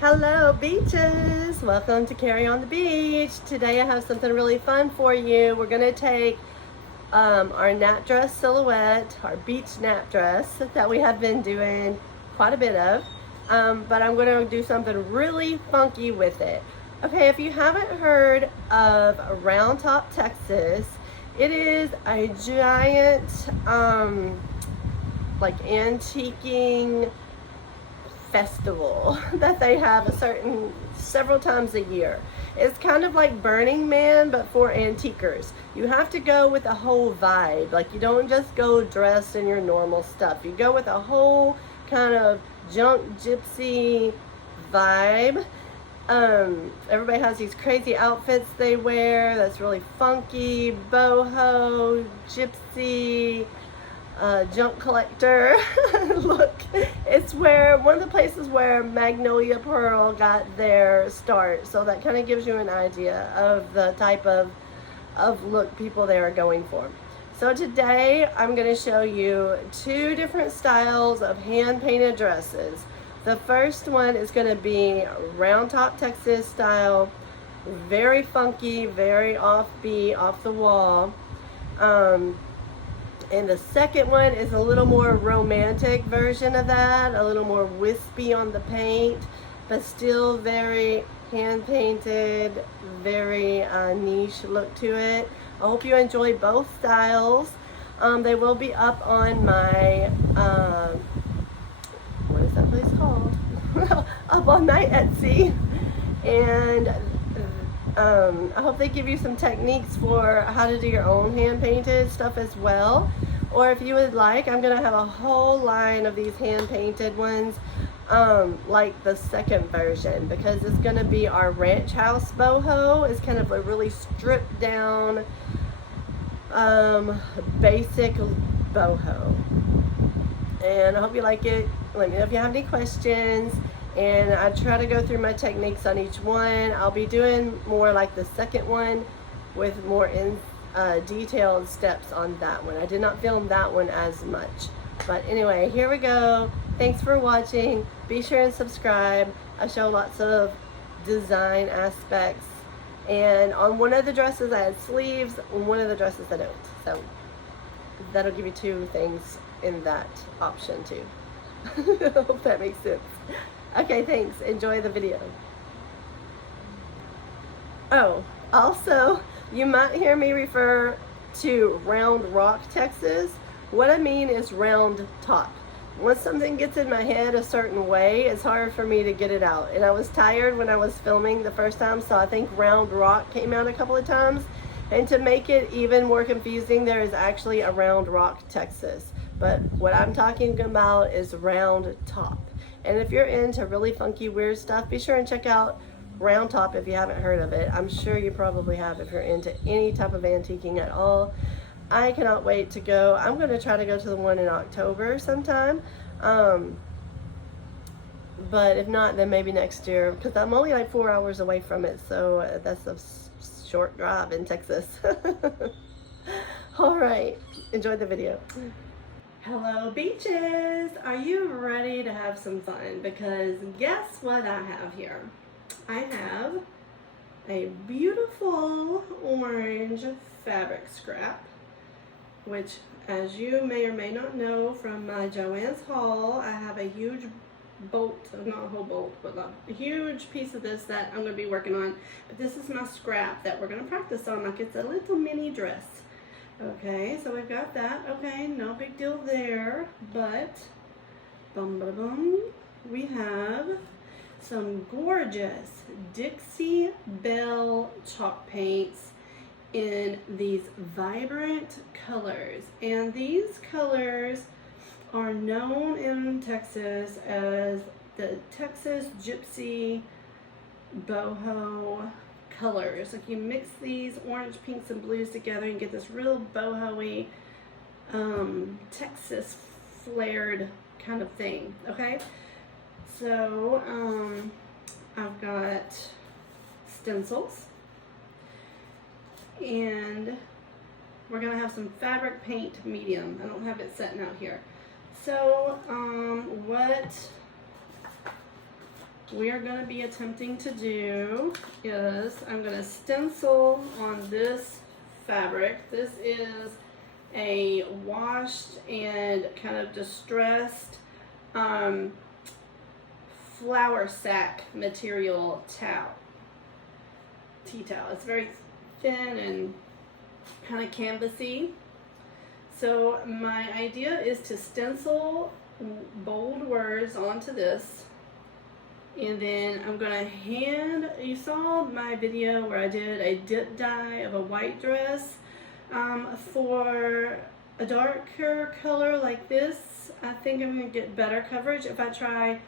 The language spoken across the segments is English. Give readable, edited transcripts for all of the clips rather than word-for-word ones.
Hello beaches! Welcome to Carry on the Beach. Today I have something really fun for you. We're going to take our nap dress silhouette, our beach nap dress that we have been doing quite a bit of, but I'm going to do something really funky with it. Okay, if you haven't heard of Roundtop, Texas, it is a giant like antiquing festival that they have several times a year. It's kind of like Burning Man, but for antiquers. You have to go with a whole vibe. Like, you don't just go dressed in your normal stuff. You go with a whole kind of junk gypsy vibe. Everybody has these crazy outfits they wear that's really funky, boho, gypsy, junk collector look. It's where one of the places where Magnolia Pearl got their start, so that kind of gives you an idea of the type of look people there are going for. So today I'm going to show you two different styles of hand painted dresses. The first one is going to be Roundtop, Texas style, very funky, very offbeat, off the wall. And the second one is a little more romantic version of that, a little more wispy on the paint, but still very hand painted, very niche look to it. I hope you enjoy both styles. They will be up on my, what is that place called? Up on my Etsy. And I hope they give you some techniques for how to do your own hand painted stuff as well. Or if you would like, I'm going to have a whole line of these hand painted ones, like the second version, because it's going to be our ranch house boho. It's kind of a really stripped down, basic boho. And I hope you like it. Let me know if you have any questions. And I try to go through my techniques on each one. I'll be doing more like the second one with more detailed steps on that one. I did not film that one as much. But anyway, here we go. Thanks for watching. Be sure and subscribe. I show lots of design aspects. And on one of the dresses I had sleeves, on one of the dresses I don't. So that'll give you two things in that option too. I hope that makes sense. Okay, thanks. Enjoy the video. Oh, also, you might hear me refer to Round Rock, Texas. What I mean is round top. Once something gets in my head a certain way, it's hard for me to get it out. And I was tired when I was filming the first time, so I think Round Rock came out a couple of times. And to make it even more confusing, there is actually a Round Rock, Texas. But what I'm talking about is Round Top. And if you're into really funky, weird stuff, be sure and check out Roundtop if you haven't heard of it. I'm sure you probably have if you're into any type of antiquing at all. I cannot wait to go. I'm going to try to go to the one in October sometime. But if not, then maybe next year, because I'm only like 4 hours away from it. So that's a short drive in Texas. All right. Enjoy the video. Hello beaches! Are you ready to have some fun? Because guess what I have here? I have a beautiful orange fabric scrap, which, as you may or may not know from my Joann's haul, I have a huge bolt, not a whole bolt, but a huge piece of this that I'm going to be working on. But this is my scrap that we're going to practice on, like it's a little mini dress. Okay, so we've got that. Okay, no big deal there, but we have some gorgeous Dixie Belle chalk paints in these vibrant colors. And these colors are known in Texas as the Texas Gypsy boho colors. Like, you mix these orange, pinks, and blues together and get this real boho-y Texas flared kind of thing. Okay, so I've got stencils, and we're gonna have some fabric paint medium. I don't have it setting out here. So what we are going to be attempting to do is I'm going to stencil on this fabric. This is a washed and kind of distressed flour sack material tea towel. It's very thin and kind of canvasy. So my idea is to stencil bold words onto this, and then I'm gonna you saw my video where I did a dip dye of a white dress. For a darker color like this, I think I'm gonna get better coverage if I try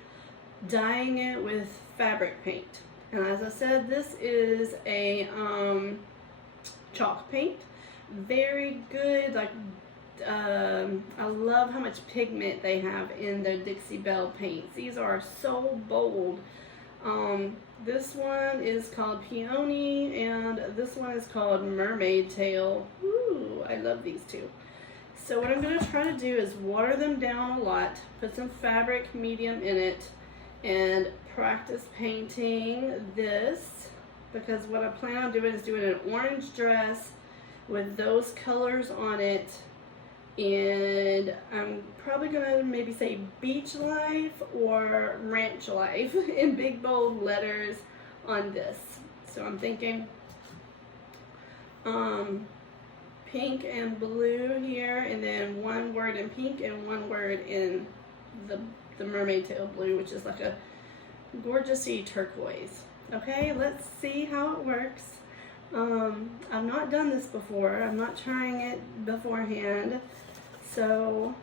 dyeing it with fabric paint. And as I said, this is a chalk paint. Very good, like I love how much pigment they have in their Dixie Belle paints. These are so bold. This one is called Peony, and this one is called Mermaid Tail. Ooh, I love these two. So what I'm going to try to do is water them down a lot, put some fabric medium in it, and practice painting this, because what I plan on doing is doing an orange dress with those colors on it. And I'm probably gonna maybe say beach life or ranch life in big bold letters on this. So I'm thinking pink and blue here, and then one word in pink and one word in the mermaid tail blue, which is like a gorgeousy turquoise. Okay, let's see how it works. I've not done this before. I'm not trying it beforehand. So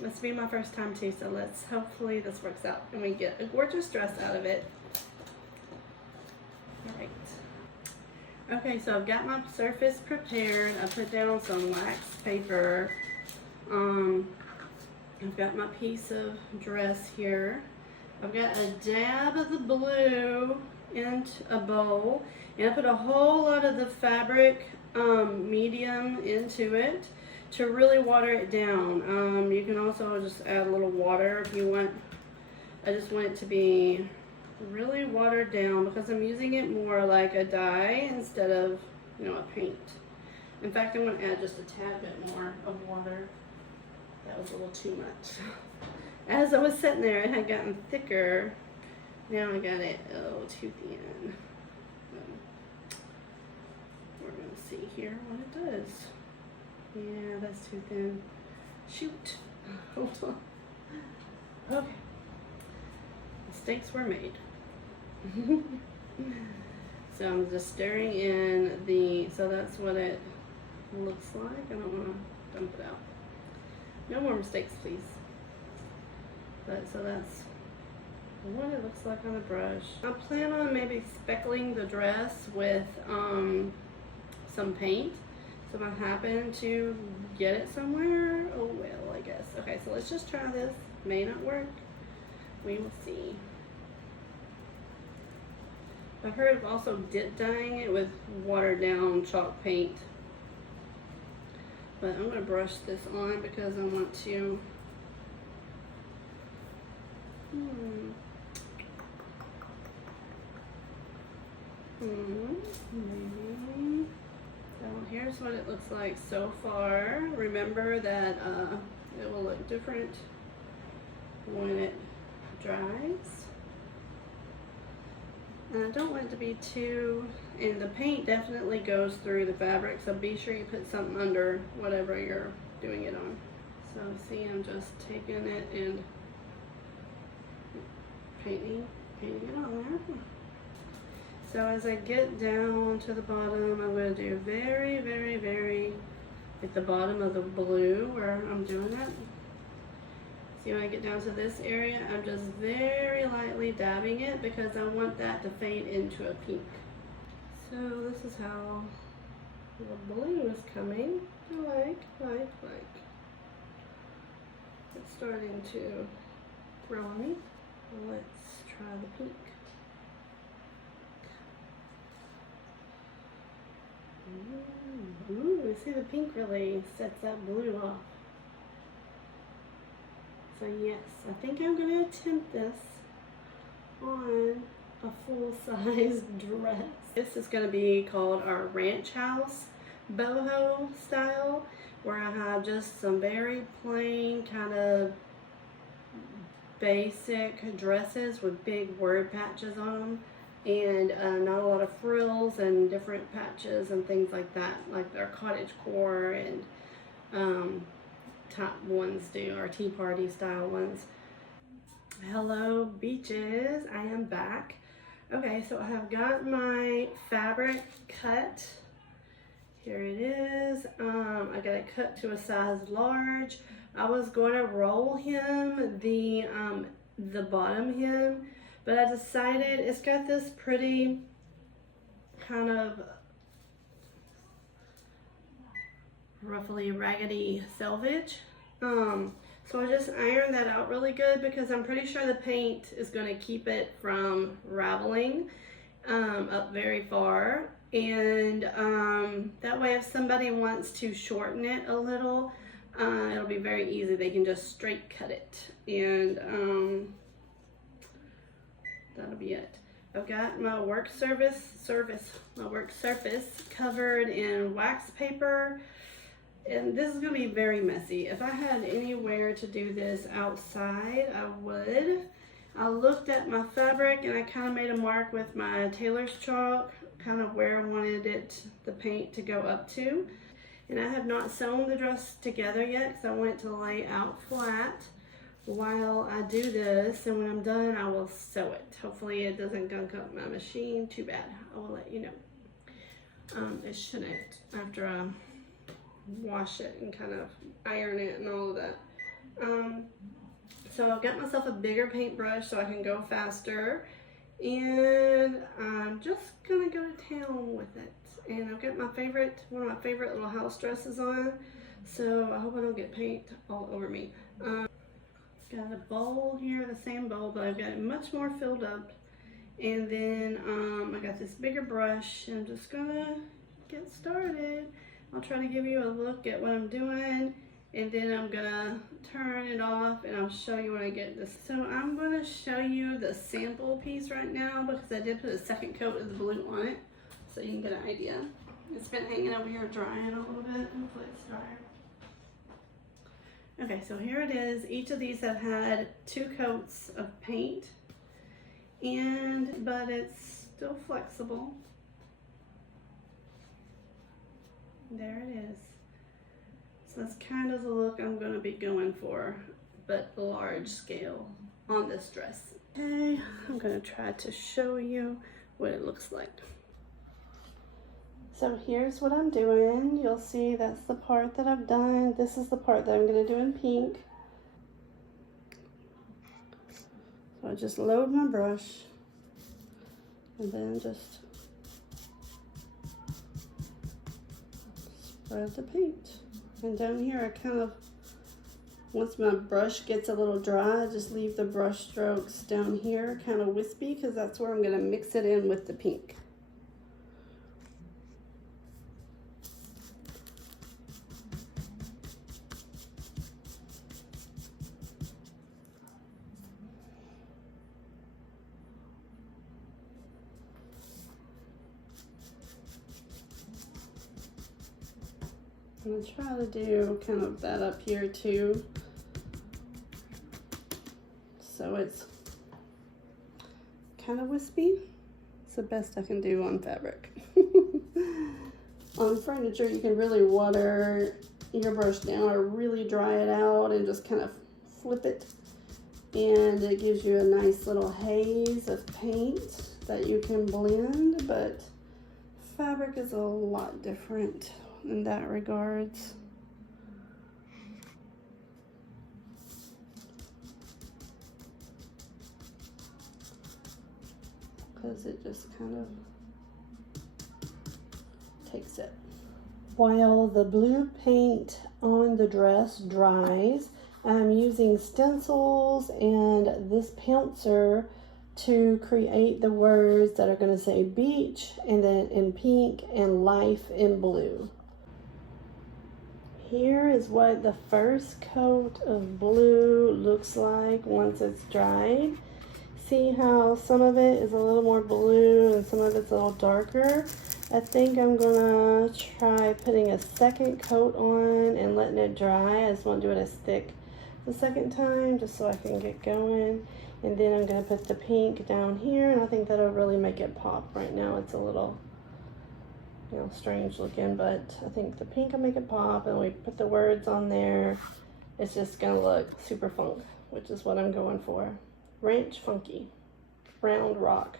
this will be my first time too, so hopefully this works out and we get a gorgeous dress out of it. All right. Okay, so I've got my surface prepared. I put down some wax paper. I've got my piece of dress here. I've got a dab of the blue into a bowl, and I put a whole lot of the fabric medium into it to really water it down. You can also just add a little water if you want. I just want it to be really watered down because I'm using it more like a dye instead of, you know, a paint. In fact, I'm going to add just a tad bit more of water. That was a little too much. As I was sitting there, it had gotten thicker. Now I got it too thin. We're going to see here what it does. Yeah, that's too thin. Shoot. Hold on. Okay. Mistakes were made. So I'm just stirring in so that's what it looks like. I don't want to dump it out. No more mistakes, please. So that's what it looks like on the brush. I plan on maybe speckling the dress with some paint. So if I happen to get it somewhere, oh well, I guess. Okay, so let's just try this. May not work. We will see. I've heard of also dip dyeing it with watered down chalk paint. But I'm going to brush this on because I want to maybe. So here's what it looks like so far. Remember that it will look different when it dries. And I don't want it to be too, and the paint definitely goes through the fabric, so be sure you put something under whatever you're doing it on. So see, I'm just taking it and painting it on there. So as I get down to the bottom, I'm going to do very, very, very at the bottom of the blue where I'm doing it. See, when I get down to this area, I'm just very lightly dabbing it because I want that to fade into a pink. So this is how the blue is coming. I like. It's starting to grow on me. Let's try the pink. Ooh, see the pink really sets that blue off. So yes, I think I'm going to attempt this on a full-size dress. This is going to be called our ranch house boho style, where I have just some very plain kind of basic dresses with big word patches on them, and not a lot of frills and different patches and things like that, like our cottage core and top ones do, our tea party style ones. Hello beaches, I am back. Okay, so I have got my fabric cut. Here it is. I got it cut to a size large. I was going to roll hem the bottom hem, but I decided it's got this pretty kind of ruffly raggedy selvage. So I just ironed that out really good because I'm pretty sure the paint is going to keep it from raveling up very far. And that way if somebody wants to shorten it a little, it'll be very easy. They can just straight cut it, and that'll be it. I've got my work surface covered in wax paper. And this is going to be very messy. If I had anywhere to do this outside, I would. I looked at my fabric and I kind of made a mark with my tailor's chalk, kind of where I wanted the paint to go up to. And I have not sewn the dress together yet because I want it to lay out flat while I do this. And when I'm done, I will sew it. Hopefully it doesn't gunk up my machine too bad. I will let you know. It shouldn't after I wash it and kind of iron it and all of that. So I've got myself a bigger paintbrush so I can go faster, and I'm just gonna go to town with it. And I've got one of my favorite little house dresses on, so I hope I don't get paint all over me. Got a bowl here, the same bowl, but I've got it much more filled up. And then I got this bigger brush, and I'm just gonna get started. I'll try to give you a look at what I'm doing, and then I'm gonna turn it off and I'll show you when I get this. So I'm gonna show you the sample piece right now because I did put a second coat of the blue on it so you can get an idea. It's been hanging over here drying a little bit. Hopefully it's drier. Okay, so here it is. Each of these have had 2 coats of paint, but it's still flexible. There it is. So that's kind of the look I'm going to be going for, but large scale on this dress. Okay, I'm going to try to show you what it looks like. So here's what I'm doing. You'll see that's the part that I've done. This is the part that I'm going to do in pink. So I just load my brush and then just spread the paint. And down here I kind of, once my brush gets a little dry, I just leave the brush strokes down here kind of wispy because that's where I'm going to mix it in with the pink. I'm going to try to do kind of that up here too, so it's kind of wispy. It's the best I can do on fabric. On furniture you can really water your brush down or really dry it out and just kind of flip it, and it gives you a nice little haze of paint that you can blend, but fabric is a lot different in that regards. Because it just kind of takes it. While the blue paint on the dress dries, I'm using stencils and this pencil to create the words that are going to say beach, and then in pink, and life in blue. Here is what the first coat of blue looks like once it's dried. see how some of it is a little more blue and some of it's a little darker? I think I'm gonna try putting a second coat on and letting it dry. I just won't do it as thick the second time, just so I can get going. And then I'm gonna put the pink down here, and I think that'll really make it pop. Right now it's a little, you know, strange looking, but I think the pink will make it pop, and we put the words on there. It's just gonna look super funk, which is what I'm going for. Ranch funky, round rock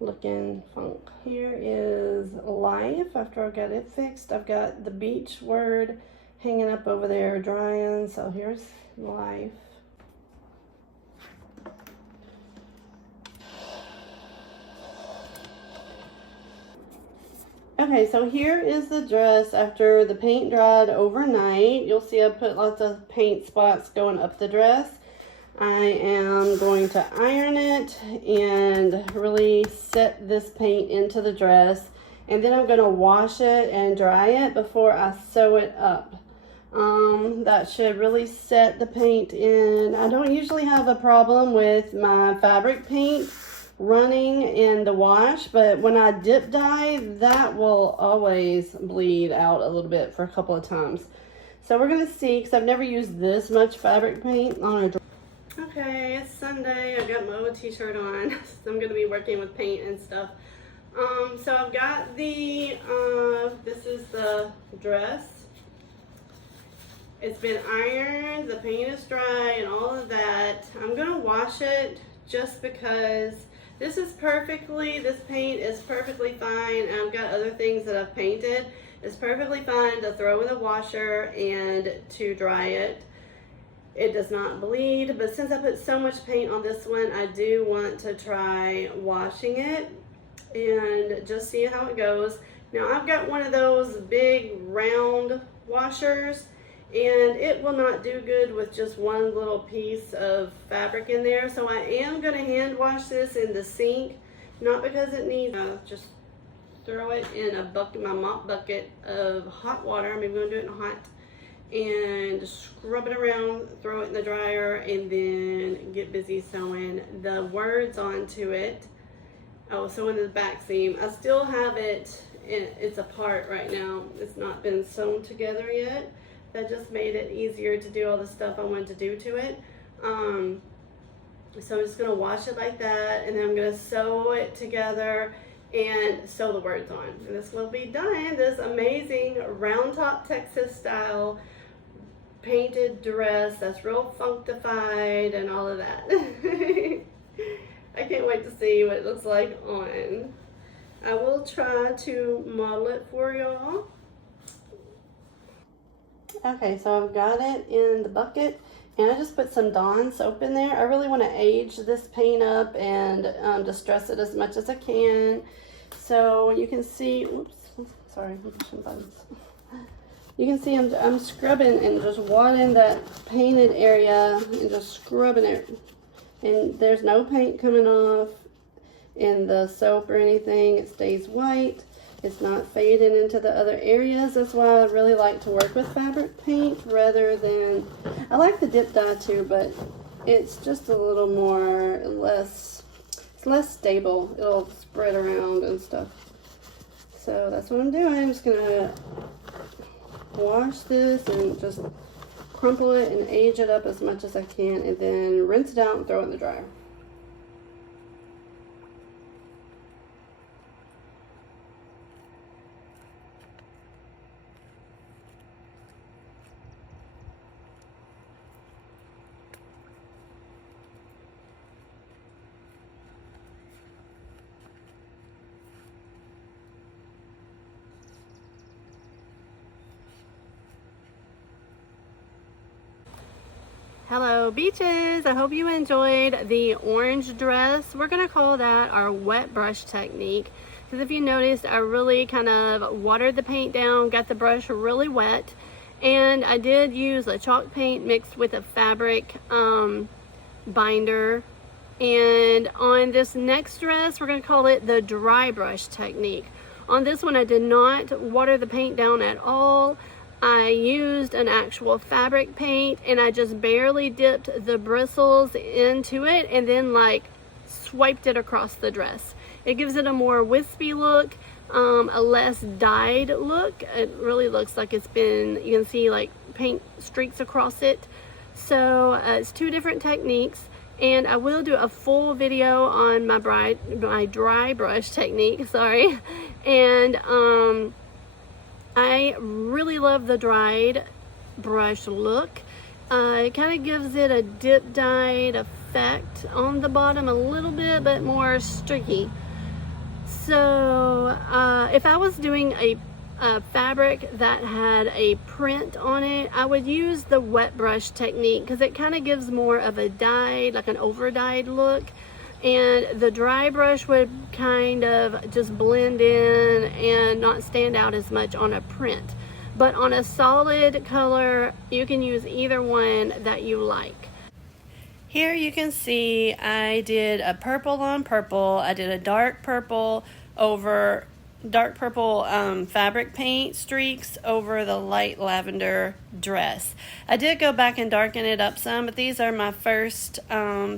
looking funk. Here is life. After I've got it fixed, I've got the beach word hanging up over there drying, so here's life. Okay, so here is the dress after the paint dried overnight. You'll see I put lots of paint spots going up the dress. I am going to iron it and really set this paint into the dress, and then I'm going to wash it and dry it before I sew it up. That should really set the paint in. I don't usually have a problem with my fabric paint running in the wash, but when I dip dye, that will always bleed out a little bit for a couple of times. So we're going to see, because I've never used this much fabric paint on a dress. Okay, it's Sunday. I've got my old t-shirt on. So I'm going to be working with paint and stuff. So I've got the, this is the dress. It's been ironed, the paint is dry and all of that. I'm going to wash it just because this paint is perfectly fine. I've got other things that I've painted. It's perfectly fine to throw in the washer and to dry it. It does not bleed, but since I put so much paint on this one, I do want to try washing it and just see how it goes. Now I've got one of those big round washers, and it will not do good with just one little piece of fabric in there. So I am going to hand wash this in the sink, not because it needs, just throw it in a bucket, my mop bucket of hot water. I'm even going to do it in hot, and scrub it around, throw it in the dryer, and then get busy sewing the words onto it. Oh, so in the back seam, I still have it, it's apart right now. It's not been sewn together yet. That just made it easier to do all the stuff I wanted to do to it. So I'm just gonna wash it like that, and then I'm gonna sew it together and sew the words on. And this will be done. This amazing Roundtop Texas style painted dress that's real functified and all of that. I can't wait to see what it looks like on. I will try to model it for y'all. Okay, so I've got it in the bucket, and I just put some Dawn soap in there. I really want to age this paint up and distress it as much as I can. So you can see, whoops, sorry, I'm pushing buttons. You can see I'm scrubbing and just wadding that painted area and just scrubbing it. And there's no paint coming off in the soap or anything. It stays white. It's not fading into the other areas. That's why I really like to work with fabric paint rather than, I like the dip dye too, but it's just a little more, it's less stable. It'll spread around and stuff. So that's what I'm doing. I'm just gonna wash this and just crumple it and age it up as much as I can, and then rinse it out and throw it in the dryer. Hello beaches, I hope you enjoyed the orange dress. We're gonna call that our wet brush technique, because if you noticed, I really kind of watered the paint down, got the brush really wet, and I did use a chalk paint mixed with a fabric binder. And on this next dress, we're gonna call it the dry brush technique. On this one, I did not water the paint down at all. I used an actual fabric paint, and I just barely dipped the bristles into it and then like swiped it across the dress. It gives it a more wispy look, a less dyed look. It really looks like it's been, you can see like paint streaks across it. So it's two different techniques, and I will do a full video on my dry brush technique, sorry. And I really love the dried brush look. It kind of gives it a dip dyed effect on the bottom a little bit, but more streaky. So if I was doing a fabric that had a print on it, I would use the wet brush technique because it kind of gives more of a dyed, like an over dyed look. And the dry brush would kind of just blend in and not stand out as much on a print. But on a solid color, you can use either one that you like. Here you can see I did a purple on purple. I did a dark purple over dark purple fabric paint streaks over the light lavender dress. I did go back and darken it up some, but these are my first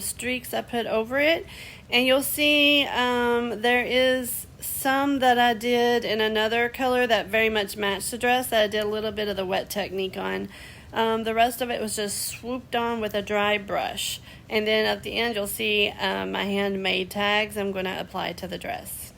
streaks I put over it. And you'll see there is some that I did in another color that very much matched the dress that I did a little bit of the wet technique on. The rest of it was just swooped on with a dry brush. And then at the end you'll see my handmade tags I'm going to apply to the dress.